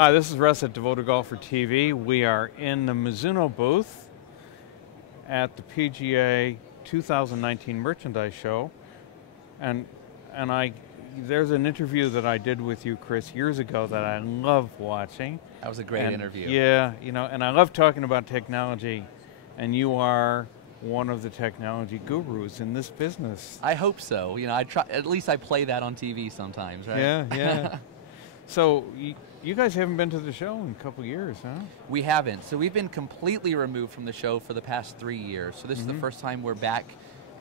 Hi, this is Russ at Devoted Golfer TV. We are in the Mizuno booth at the PGA 2019 Merchandise Show, and there's an interview that I did with you, Chris, years ago that I love watching. That was a great interview. Yeah, you know, and I love talking about technology, and you are one of the technology gurus in this business. I hope so. You know, I try. At least I play that on TV sometimes, right? Yeah, yeah. So you guys haven't been to the show in a couple years, huh? We haven't. So we've been completely removed from the show for the past 3 years. So this is the first time we're back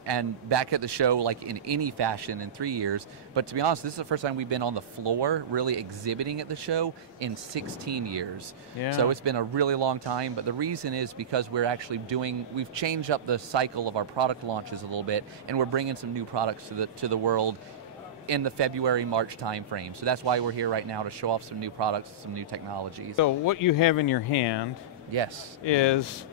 at the show like in any fashion in 3 years. But to be honest, this is the first time we've been on the floor really exhibiting at the show in 16 years. Yeah. So it's been a really long time, but the reason is because we're actually we've changed up the cycle of our product launches a little bit, and we're bringing some new products to the world in the February-March timeframe. So that's why we're here right now, to show off some new products, some new technologies. So what you have in your hand is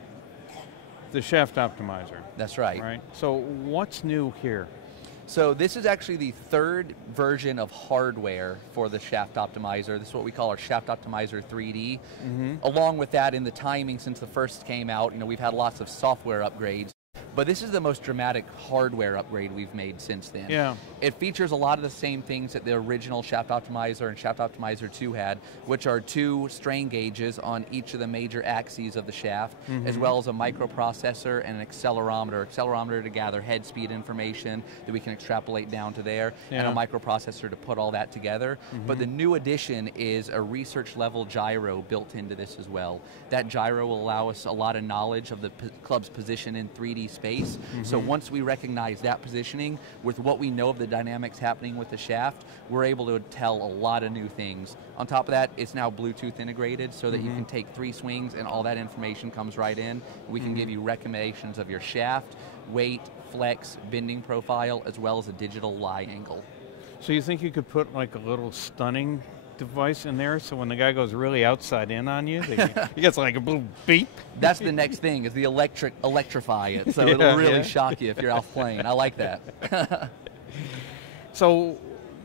the shaft optimizer. That's right. Right. So what's new here? So this is actually the third version of hardware for the shaft optimizer. This is what we call our shaft optimizer 3D. Along with that, in the timing since the first came out, you know, we've had lots of software upgrades. But this is the most dramatic hardware upgrade we've made since then. Yeah. It features a lot of the same things that the original Shaft Optimizer and Shaft Optimizer 2 had, which are 2 strain gauges on each of the major axes of the shaft, as well as a microprocessor and an accelerometer. Accelerometer to gather head speed information that we can extrapolate down to there, and a microprocessor to put all that together. But the new addition is a research level gyro built into this as well. That gyro will allow us a lot of knowledge of the club's position in 3D space. So once we recognize that positioning, with what we know of the dynamics happening with the shaft, we're able to tell a lot of new things. On top of that, it's now Bluetooth integrated so that you can take 3 swings and all that information comes right in. We can give you recommendations of your shaft, weight, flex, bending profile, as well as a digital lie angle. So you think you could put like a little stunning device in there, so when the guy goes really outside in on you, he gets like a little beep? That's the next thing, is the electrify it, so it'll really shock you if you're off playing. I like that.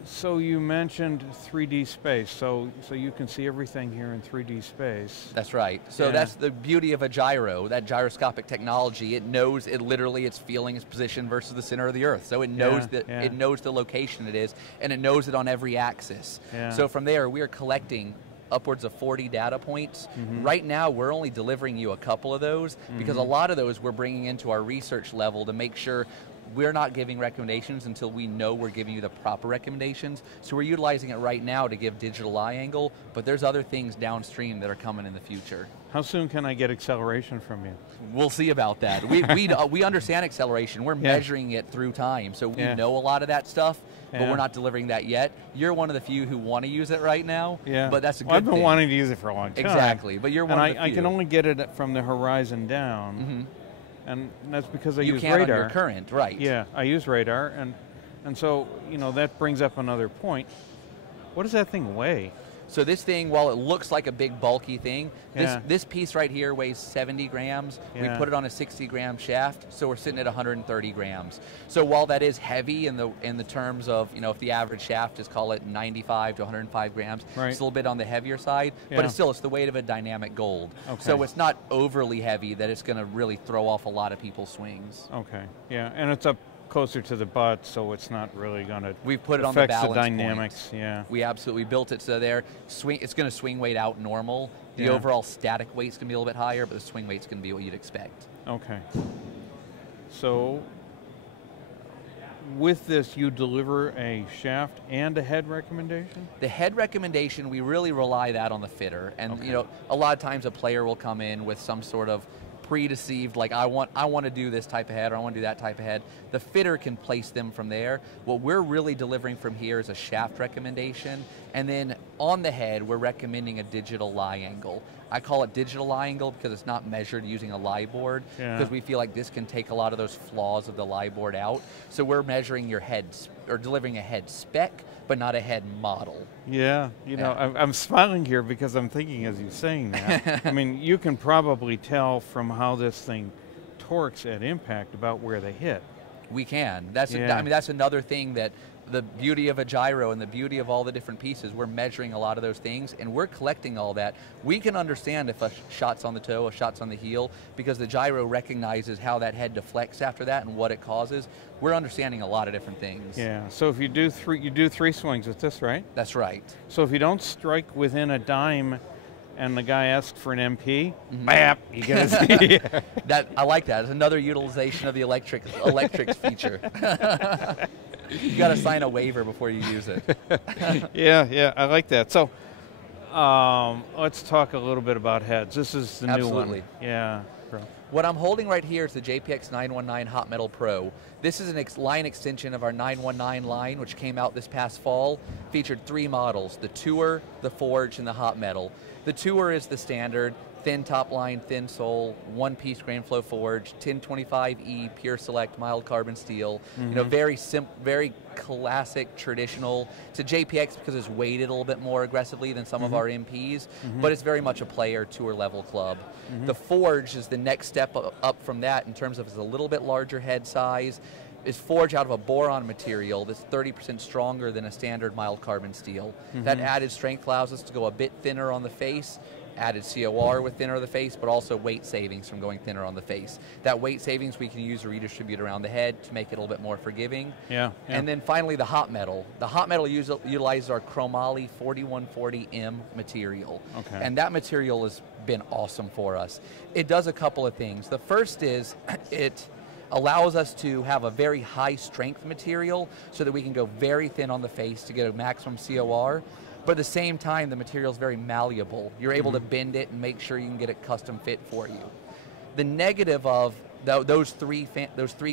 So you mentioned 3D space, so you can see everything here in 3D space. That's right. So that's the beauty of a gyro, that gyroscopic technology. It knows, it's feeling its position versus the center of the earth. So it knows it knows the location it is, and it knows it on every axis. So from there, we are collecting upwards of 40 data points. Right now, we're only delivering you a couple of those, because a lot of those we're bringing into our research level to make sure we're not giving recommendations until we know we're giving you the proper recommendations. So we're utilizing it right now to give digital eye angle, but there's other things downstream that are coming in the future. How soon can I get acceleration from you? We'll see about that. We understand acceleration. We're measuring it through time, so we know a lot of that stuff, but we're not delivering that yet. You're one of the few who want to use it right now, but that's a good thing. I've been wanting to use it for a long time. Exactly, but you're one of the few. I can only get it from the horizon down. And that's because I use radar. You can on your current, right. Yeah, I use radar, and so, you know, that brings up another point. What does that thing weigh? So this thing, while it looks like a big bulky thing, this piece right here weighs 70 grams. We put it on a 60-gram shaft, so we're sitting at 130 grams. So while that is heavy in the terms of, you know, if the average shaft is, call it 95 to 105 grams, it's a little bit on the heavier side, but it's the weight of a dynamic gold. So it's not overly heavy that it's going to really throw off a lot of people's swings. Okay, yeah, and it's up closer to the butt, so it's not really going to We've put it on the balance dynamics. Point. We absolutely built it so it's going to swing weight out normal. The overall static weight's going to be a little bit higher, but the swing weight's going to be what you'd expect. Okay. So with this, you deliver a shaft and a head recommendation? The head recommendation, we really rely that on the fitter, and you know, a lot of times a player will come in with some sort of pre-deceived, like I want to do this type of head, or I want to do that type of head. The fitter can place them from there. What we're really delivering from here is a shaft recommendation, and then on the head, we're recommending a digital lie angle. I call it digital lie angle because it's not measured using a lie board, because we feel like this can take a lot of those flaws of the lie board out. So we're measuring your head, or delivering a head spec, but not a head model. Yeah, you know, I'm smiling here because I'm thinking as you're saying that. I mean, you can probably tell from how this thing torques at impact about where they hit. We can. That's Yeah. I mean, that's another thing that the beauty of a gyro and the beauty of all the different pieces, we're measuring a lot of those things and we're collecting all that. We can understand if a shot's on the toe, a shot's on the heel, because the gyro recognizes how that head deflects after that and what it causes. We're understanding a lot of different things. Yeah, so if you do three swings with this, right? That's right. So if you don't strike within a dime and the guy asks for an MP, bap, you get a I like that. It's another utilization of the electrics feature. You got to sign a waiver before you use it. Yeah, I like that. So let's talk a little bit about heads. This is the new one. Yeah. What I'm holding right here is the JPX919 Hot Metal Pro. This is a line extension of our 919 line, which came out this past fall. Featured 3 models, the Tour, the Forge, and the Hot Metal. The Tour is the standard, thin top line, thin sole, one-piece grain flow forge, 1025E pure select mild carbon steel. You know, very simple, very classic, traditional. It's a JPX because it's weighted a little bit more aggressively than some of our MPs, but it's very much a player tour level club. The Forge is the next step up from that in terms of it's a little bit larger head size. Is forged out of a boron material that's 30% stronger than a standard mild carbon steel. That added strength allows us to go a bit thinner on the face, added COR with thinner of the face, but also weight savings from going thinner on the face. That weight savings we can use to redistribute around the head to make it a little bit more forgiving. Yeah. And then finally the Hot Metal. The Hot Metal utilizes our chromoly 4140M material. Okay. And that material has been awesome for us. It does a couple of things. The first is it allows us to have a very high strength material so that we can go very thin on the face to get a maximum COR. But at the same time, the material is very malleable. You're able to bend it and make sure you can get it custom fit for you. The negative of those three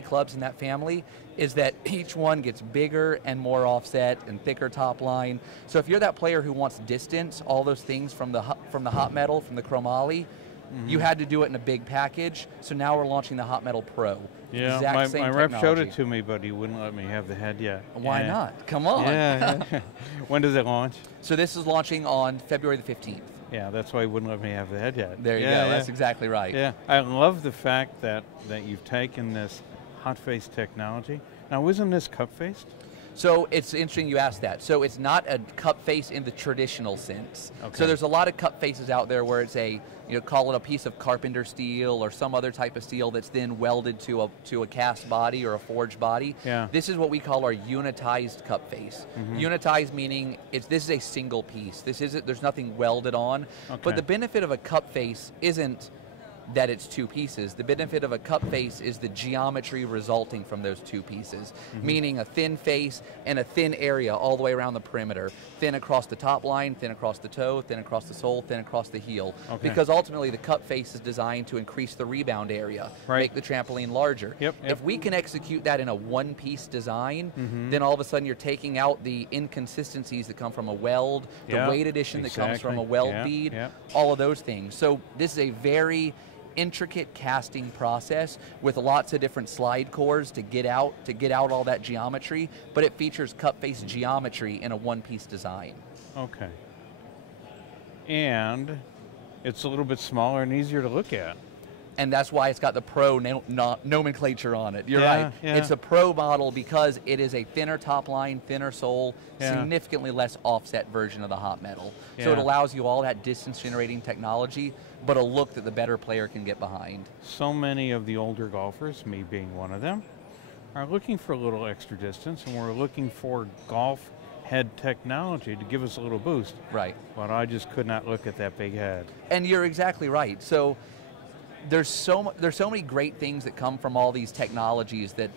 clubs in that family is that each one gets bigger and more offset and thicker top line. So if you're that player who wants distance, all those things from the Hot Metal, from the chromoly, you had to do it in a big package. So now we're launching the Hot Metal Pro. Yeah, my rep showed it to me, but he wouldn't let me have the head yet. Why not? Come on. Yeah. When does it launch? So this is launching on February the 15th. Yeah, that's why he wouldn't let me have the head yet. There you go. That's exactly right. Yeah, I love the fact that you've taken this hot face technology. Now, isn't this cup faced? So it's interesting you asked that. So it's not a cup face in the traditional sense. Okay. So there's a lot of cup faces out there where it's a, call it a piece of carpenter steel or some other type of steel that's then welded to a cast body or a forged body. Yeah. This is what we call our unitized cup face. Unitized meaning this is a single piece. There's nothing welded on. Okay. But the benefit of a cup face isn't that it's 2 pieces. The benefit of a cup face is the geometry resulting from those 2 pieces, meaning a thin face and a thin area all the way around the perimeter, thin across the top line, thin across the toe, thin across the sole, thin across the heel. Okay. Because ultimately the cup face is designed to increase the rebound area, make the trampoline larger. Yep. If we can execute that in a one-piece design, then all of a sudden you're taking out the inconsistencies that come from a weld, the weight addition that comes from a weld bead, all of those things. So this is a very intricate casting process with lots of different slide cores to get out all that geometry, but it features cup face geometry in a one-piece design. Okay. And it's a little bit smaller and easier to look at. And that's why it's got the Pro nomenclature on it. You're right. Yeah. It's a Pro model because it is a thinner top line, thinner sole, significantly less offset version of the Hot Metal. So it allows you all that distance generating technology, but a look that the better player can get behind. So many of the older golfers, me being one of them, are looking for a little extra distance, and we're looking for golf head technology to give us a little boost. Right. But I just could not look at that big head. And you're exactly right. So there's so many great things that come from all these technologies that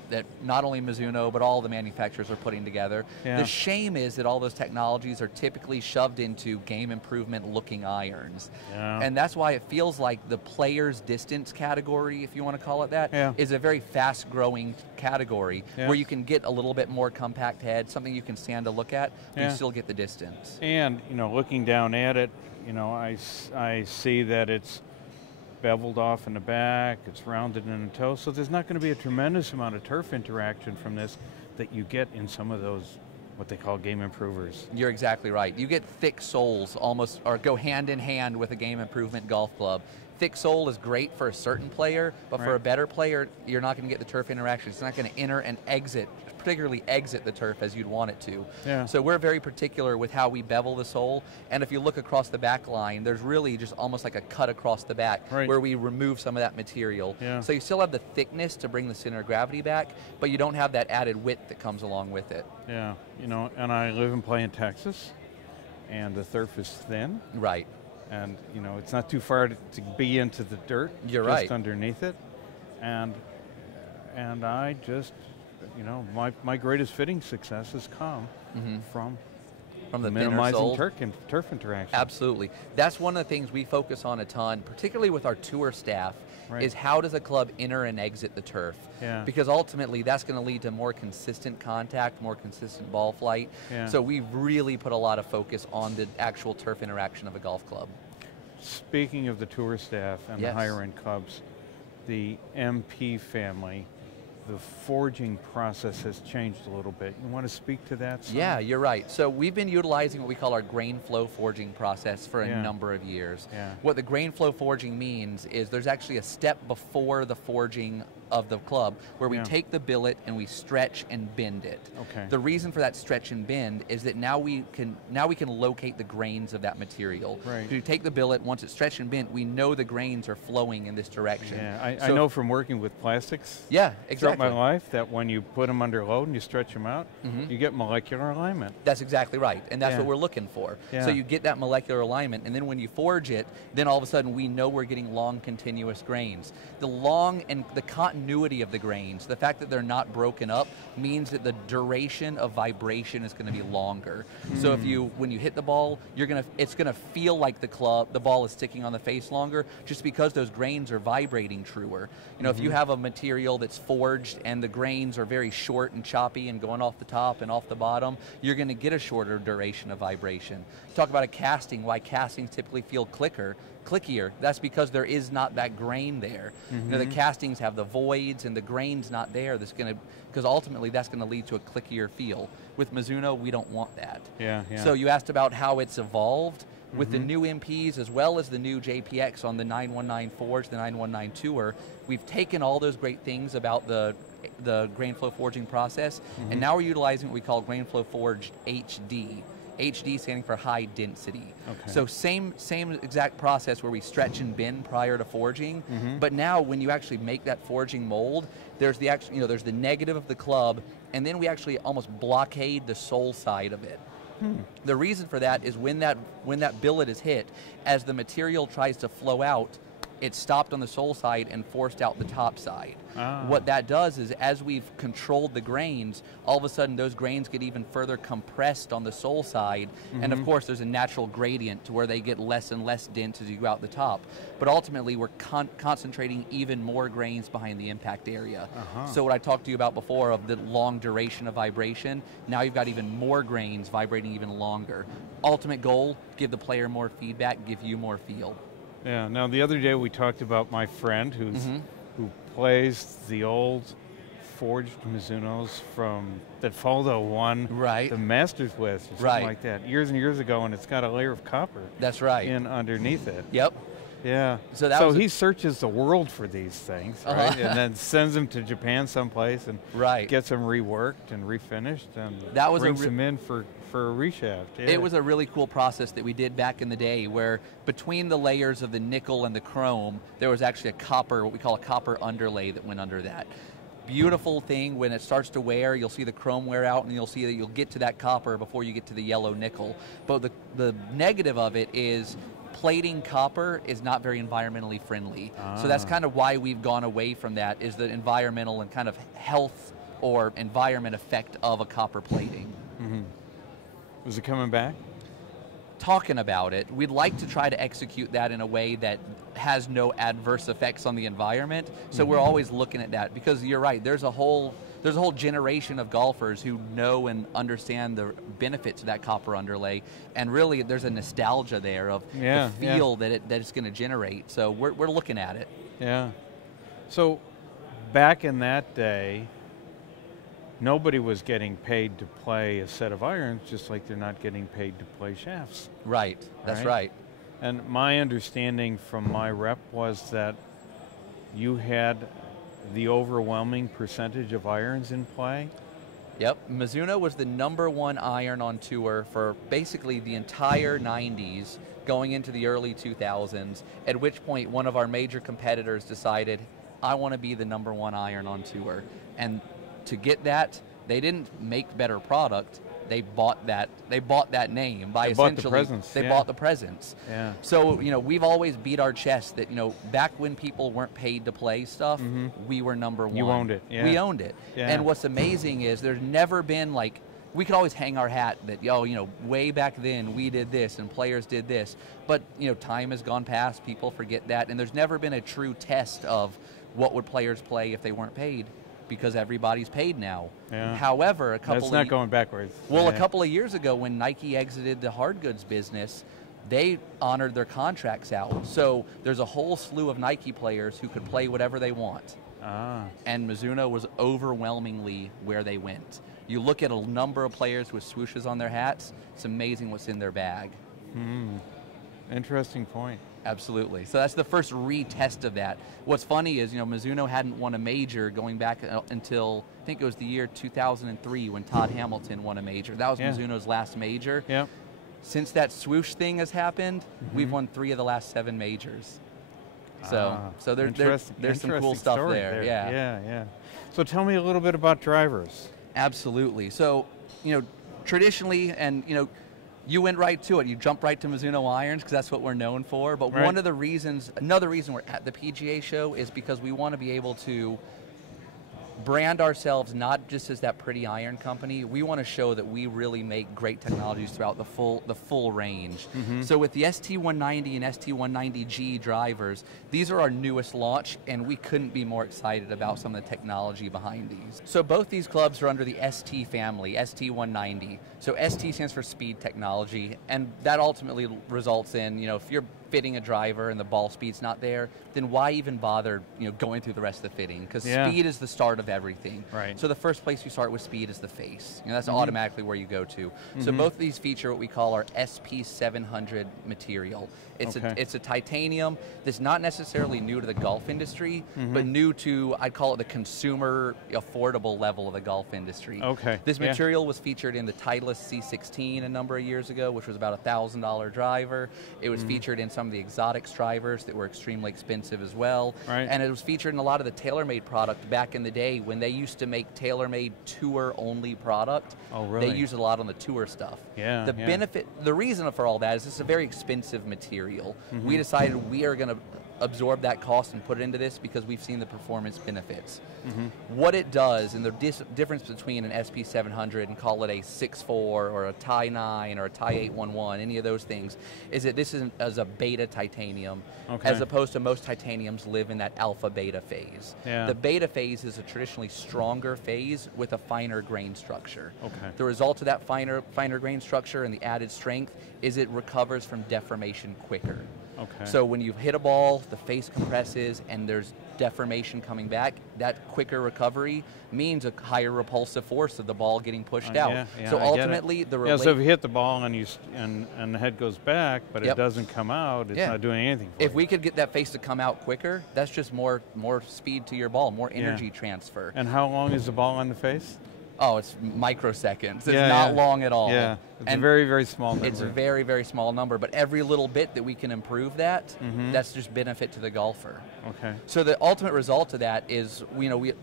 not only Mizuno but all the manufacturers are putting together. The shame is that all those technologies are typically shoved into game improvement looking irons. And that's why it feels like the player's distance category, if you want to call it that, is a very fast growing category where you can get a little bit more compact head, something you can stand to look at, but you still get the distance. And looking down at it, I see that it's beveled off in the back, it's rounded in the toe, so there's not going to be a tremendous amount of turf interaction from this that you get in some of those, what they call game improvers. You're exactly right. You get thick soles almost, or go hand in hand with a game improvement golf club. thick sole is great for a certain player, but for a better player, you're not going to get the turf interaction. It's not going to enter and exit, particularly exit the turf as you'd want it to. Yeah. So we're very particular with how we bevel the sole, and if you look across the back line, there's really just almost like a cut across the back where we remove some of that material. Yeah. So you still have the thickness to bring the center of gravity back, but you don't have that added width that comes along with it. Yeah, you know, and I live and play in Texas, and the turf is thin. Right. And you know, it's not too far to be into the dirt. You're just right. underneath it. And I just, you know, my greatest fitting success has come from the minimizing turf interaction. Absolutely. That's one of the things we focus on a ton, particularly with our tour staff, is how does a club enter and exit the turf? Yeah. Because ultimately that's going to lead to more consistent contact, more consistent ball flight. Yeah. So we really put a lot of focus on the actual turf interaction of a golf club. Speaking of the tour staff and the higher end clubs, the MP family, the forging process has changed a little bit. You want to speak to that some? Yeah, you're right. So we've been utilizing what we call our grain flow forging process for a number of years. Yeah. What the grain flow forging means is there's actually a step before the forging of the club where we take the billet and we stretch and bend it. Okay. The reason for that stretch and bend is that now we can locate the grains of that material. Right. If you take the billet, once it's stretched and bent, we know the grains are flowing in this direction. Yeah, I know from working with plastics exactly. throughout my life that when you put them under load and you stretch them out, you get molecular alignment. That's exactly right, and that's what we're looking for. Yeah. So you get that molecular alignment, and then when you forge it, then all of a sudden we know we're getting long continuous grains. The long and the continuity of the grains, the fact that they're not broken up, means that the duration of vibration is going to be longer. So if when you hit the ball, it's going to feel like the ball is sticking on the face longer, just because those grains are vibrating truer. You know, if you have a material that's forged and the grains are very short and choppy and going off the top and off the bottom, you're going to get a shorter duration of vibration. Talk about a casting, why castings typically feel clickier. That's because there is not that grain there. You know, the castings have the voids and the grain's not there. Because ultimately that's going to lead to a clickier feel. With Mizuno, we don't want that. Yeah. So you asked about how it's evolved. With the new MPs as well as the new JPX on the 919 Forge, the 919 Tour, we've taken all those great things about the grain flow forging process, and now we're utilizing what we call grain flow forged HD. HD standing for high density. Okay. So same exact process where we stretch and bend prior to forging, but now when you actually make that forging mold, there's there's the negative of the club, and then we actually almost blockade the sole side of it. The reason for that is when that billet is hit, as the material tries to flow out, it's stopped on the sole side and forced out the top side. What that does is, as we've controlled the grains, all of a sudden those grains get even further compressed on the sole side, and of course there's a natural gradient to where they get less and less dense as you go out the top. But ultimately we're concentrating even more grains behind the impact area. So what I talked to you about before of the long duration of vibration, now you've got even more grains vibrating even longer. Ultimate goal, give the player more feedback, give you more feel. Yeah, now the other day we talked about my friend who plays the old forged Mizunos that Faldo won the Masters with, or something like that, years and years ago, and it's got a layer of copper in underneath it. Yep. Yeah. So he searches the world for these things, right? And then sends them to Japan someplace and gets them reworked and refinished and brings them in for a reshaft. Yeah. It was a really cool process that we did back in the day, where between the layers of the nickel and the chrome, there was actually a copper, what we call a copper underlay that went under that. Beautiful thing. When it starts to wear, you'll see the chrome wear out, and you'll see that you'll get to that copper before you get to the yellow nickel. But the negative of it is plating copper is not very environmentally friendly. So that's kind of why we've gone away from that, is the environmental and kind of health or environment effect of a copper plating. Was it coming back? Talking about it. We'd like to try to execute that in a way that has no adverse effects on the environment. So we're always looking at that, because you're right, there's a whole generation of golfers who know and understand the benefits of that copper underlay, and really there's a nostalgia there of the feel that it's going to generate. So we're looking at it. Yeah. So back in that day, nobody was getting paid to play a set of irons, just like they're not getting paid to play shafts. Right. That's right. And my understanding from my rep was that you had the overwhelming percentage of irons in play. Yep, Mizuno was the #1 iron on tour for basically the entire 90s going into the early 2000s, at which point one of our major competitors decided, I want to be the #1 iron on tour. And to get that, they didn't make better product, they bought that name by essentially they bought the presence. Yeah. So, you know, we've always beat our chest that, you know, back when people weren't paid to play stuff, we were #1. You owned it. Yeah. We owned it. Yeah. And what's amazing is there's never been like, we could always hang our hat that, yo, you know, way back then we did this and players did this. But, you know, time has gone past, people forget that, and there's never been a true test of what would players play if they weren't paid, because everybody's paid now. Yeah. However, That's not going backwards. Well, a couple of years ago when Nike exited the hard goods business, they honored their contracts out. So there's a whole slew of Nike players who could play whatever they want. And Mizuno was overwhelmingly where they went. You look at a number of players with swooshes on their hats, it's amazing what's in their bag. Interesting point. Absolutely. So that's the first retest of that. What's funny is, you know, Mizuno hadn't won a major going back until, I think it was the year 2003 when Todd Hamilton won a major. That was Mizuno's last major. Yep. Since that swoosh thing has happened, we've won 3 of the last 7 majors. So there's some cool stuff there. Yeah. So tell me a little bit about drivers. Absolutely. So, you know, traditionally, and, you know, you went right to it. You jumped right to Mizuno irons because that's what we're known for. But one of the reasons, another reason we're at the PGA show is because we want to be able to brand ourselves not just as that pretty iron company. We want to show that we really make great technologies throughout the full range. So with the ST190 and ST190G drivers, these are our newest launch, and we couldn't be more excited about some of the technology behind these. So both these clubs are under the ST family, ST190. So ST stands for speed technology, and that ultimately results in, you know, if you're fitting a driver and the ball speed's not there, then why even bother, you know, going through the rest of the fitting? Because speed is the start of everything. Right. So the first place you start with speed is the face. You know, that's automatically where you go to. So both of these feature what we call our SP700 material. It's a titanium that's not necessarily new to the golf industry, but new to, I'd call it the consumer affordable level of the golf industry. This material was featured in the Titleist C16 a number of years ago, which was about a $1,000 driver. It was featured in some of the exotics drivers that were extremely expensive as well. And it was featured in a lot of the TaylorMade product back in the day when they used to make TaylorMade tour-only product. They used a lot on the tour stuff. The reason for all that is it's a very expensive material. We decided we are going to absorb that cost and put it into this because we've seen the performance benefits. What it does, and the difference between an SP700 and call it a 6.4 or a Tie 9 or a Tie 811, any of those things, is that this is a beta titanium, as opposed to most titaniums live in that alpha beta phase. The beta phase is a traditionally stronger phase with a finer grain structure. The result of that finer grain structure and the added strength is it recovers from deformation quicker. So when you hit a ball, the face compresses, and there's deformation coming back, that quicker recovery means a higher repulsive force of the ball getting pushed out. So ultimately, so if you hit the ball and the head goes back, but it doesn't come out, it's not doing anything for If we could get that face to come out quicker, that's just more speed to your ball, more energy transfer. And how long is the ball on the face? Oh, it's microseconds. It's not long at all. It's a very, very small number. It's a very, very small number, but every little bit that we can improve that, that's just benefit to the golfer. So the ultimate result of that is,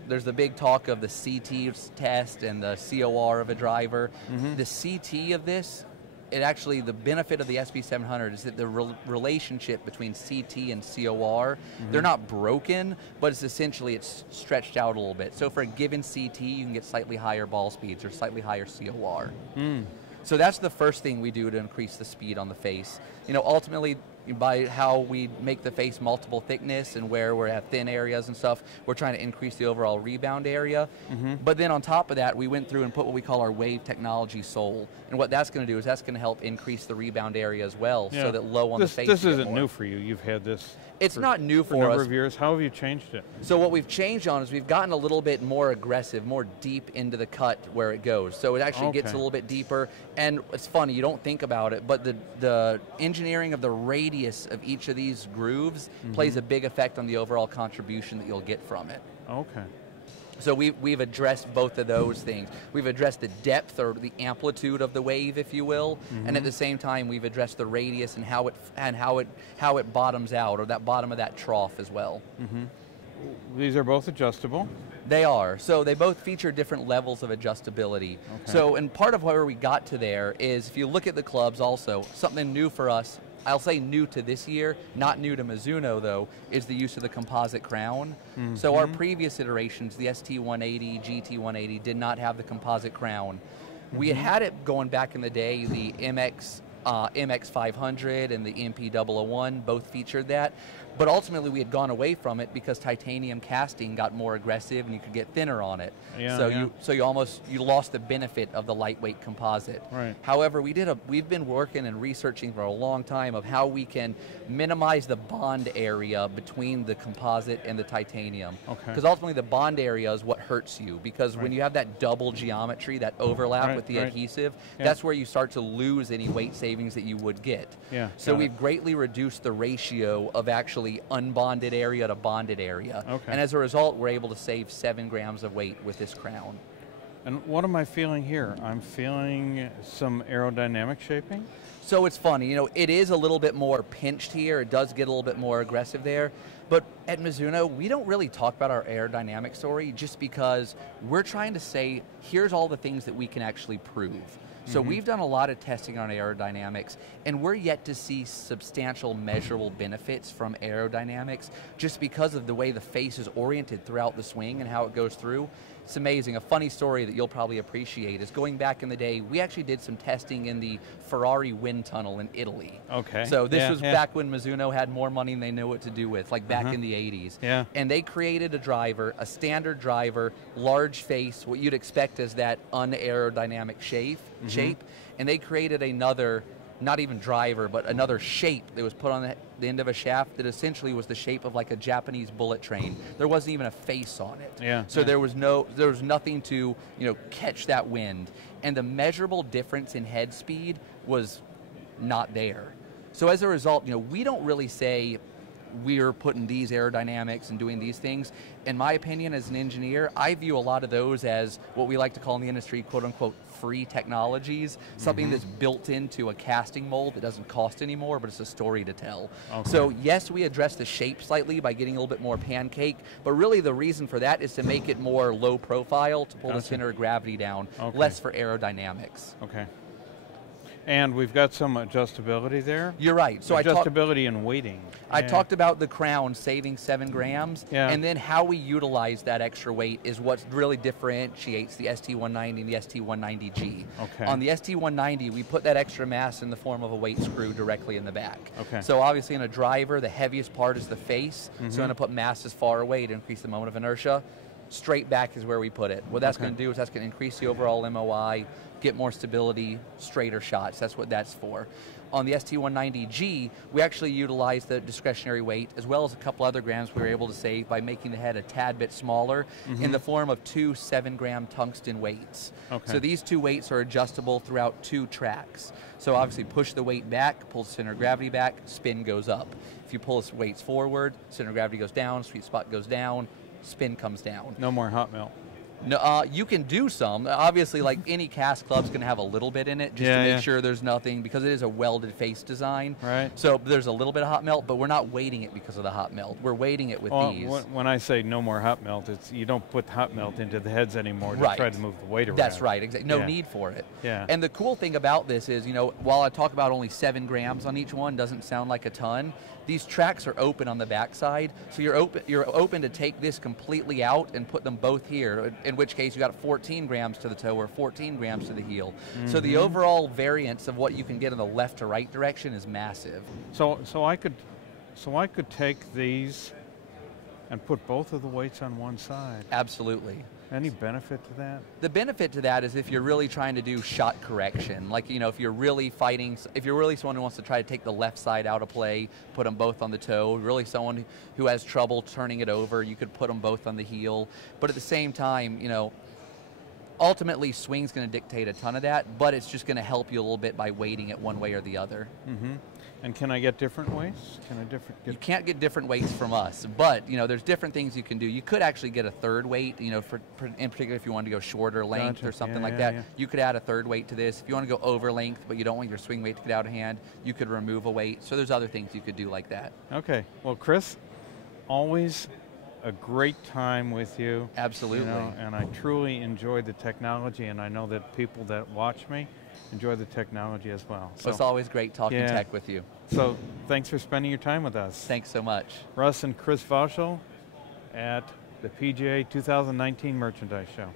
there's the big talk of the CT test and the COR of a driver. The CT of this, the benefit of the SP700 is that the relationship between CT and COR, they're not broken, but it's stretched out a little bit. So for a given CT, you can get slightly higher ball speeds or slightly higher COR. So that's the first thing we do to increase the speed on the face. Ultimately, by how we make the face multiple thickness and where we're at thin areas and stuff, we're trying to increase the overall rebound area. But then on top of that, we went through and put what we call our wave technology sole. And what that's going to do is that's going to help increase the rebound area as well, so that low on the face. This isn't new for you. You've had this. It's not new for us. For a number of years. How have you changed it? So what we've changed on is we've gotten a little bit more aggressive, more deep into the cut where it goes. So it actually gets a little bit deeper. And it's funny, you don't think about it, but the engineering of the radius radius of each of these grooves plays a big effect on the overall contribution that you'll get from it. Okay. So we've addressed both of those things. We've addressed the depth or the amplitude of the wave, if you will, and at the same time we've addressed the radius and how it bottoms out, or that bottom of that trough as well. These are both adjustable. They are. So they both feature different levels of adjustability. Okay. So, and part of where we got to there is, if you look at the clubs also, something new for us, I'll say new to this year, not new to Mizuno though, is the use of the composite crown. So our previous iterations, the ST190, GT180, did not have the composite crown. We had it going back in the day, the MX500 and the MP001 both featured that, but ultimately we had gone away from it because titanium casting got more aggressive and you could get thinner on it. So you lost the benefit of the lightweight composite. Right. However, we've been working and researching for a long time of how we can minimize the bond area between the composite and the titanium. Because ultimately the bond area is what hurts you, because when you have that double geometry, that overlap with the adhesive, that's where you start to lose any weight savings that you would get. So we've greatly reduced the ratio of actually unbonded area to bonded area. And as a result, we're able to save 7 grams of weight with this crown. And what am I feeling here? I'm feeling some aerodynamic shaping. So it's funny, you know, it is a little bit more pinched here. It does get a little bit more aggressive there. But at Mizuno, we don't really talk about our aerodynamic story just because we're trying to say, here's all the things that we can actually prove. So we've done a lot of testing on aerodynamics, and we're yet to see substantial measurable benefits from aerodynamics just because of the way the face is oriented throughout the swing and how it goes through. It's amazing. A funny story that you'll probably appreciate is, going back in the day, we actually did some testing in the Ferrari wind tunnel in Italy. So this was back when Mizuno had more money than they knew what to do with, like back in the 80s. And they created a driver, a standard driver, large face, what you'd expect as that unaerodynamic shape, and they created another, not even driver, but another shape that was put on the end of a shaft that essentially was the shape of like a Japanese bullet train. There wasn't even a face on it. So there was nothing to, you know, catch that wind. And the measurable difference in head speed was not there. So as a result, you know, we don't really say we're putting these aerodynamics and doing these things. In my opinion, as an engineer, I view a lot of those as what we like to call in the industry, quote unquote, free technologies, something that's built into a casting mold that doesn't cost anymore, but it's a story to tell. So yes, we address the shape slightly by getting a little bit more pancake, but really the reason for that is to make it more low profile, to pull the center of gravity down, less for aerodynamics. And we've got some adjustability there. You're right. So adjustability and weighting. I talked about the crown saving 7 grams, and then how we utilize that extra weight is what really differentiates the ST190 and the ST190G. On the ST190, we put that extra mass in the form of a weight screw directly in the back. So obviously in a driver, the heaviest part is the face, so I'm going to put mass as far away to increase the moment of inertia. Straight back is where we put it. What that's going to do is that's going to increase the overall MOI, get more stability, straighter shots. That's what that's for. On the ST190G, we actually utilized the discretionary weight as well as a couple other grams we were able to save by making the head a tad bit smaller in the form of 2 7-gram tungsten weights. So these 2 weights are adjustable throughout 2 tracks. So obviously push the weight back, pull the center of gravity back, spin goes up. If you pull the weights forward, center of gravity goes down, sweet spot goes down, spin comes down. No more hot melt. No, you can do some. Obviously, like any cast club's going to have a little bit in it just to make sure there's nothing, because it is a welded face design. So there's a little bit of hot melt, but we're not weighting it because of the hot melt. We're weighting it with these. When I say no more hot melt, it's you don't put hot melt into the heads anymore to try to move the weight around. That's right. Exactly. No need for it. And the cool thing about this is, you know, while I talk about only 7 grams on each one, doesn't sound like a ton. These tracks are open on the backside, so you're open to take this completely out and put them both here, in which case you got 14 grams to the toe or 14 grams to the heel. So the overall variance of what you can get in the left to right direction is massive. So I could take these and put both of the weights on one side. Absolutely. Any benefit to that? The benefit to that is if you're really trying to do shot correction, like, you know, if you're really fighting, if you're really someone who wants to try to take the left side out of play, put them both on the toe, really someone who has trouble turning it over, you could put them both on the heel. But at the same time, you know, Ultimately, swing's going to dictate a ton of that, but it's just going to help you a little bit by weighting it one way or the other. And can I get different weights? Can I You can't get different weights from us, but there's different things you can do. You could actually get a third weight, in particular if you want to go shorter length or something like that. You could add a third weight to this. If you want to go over length, but you don't want your swing weight to get out of hand, you could remove a weight. So there's other things you could do like that. Okay. Well, Chris, always a great time with you. Absolutely. And I truly enjoy the technology, and I know that people that watch me enjoy the technology as well. So it's always great talking tech with you. So thanks for spending your time with us. Thanks so much. Russ and Chris Vauchel at the PGA 2019 Merchandise Show.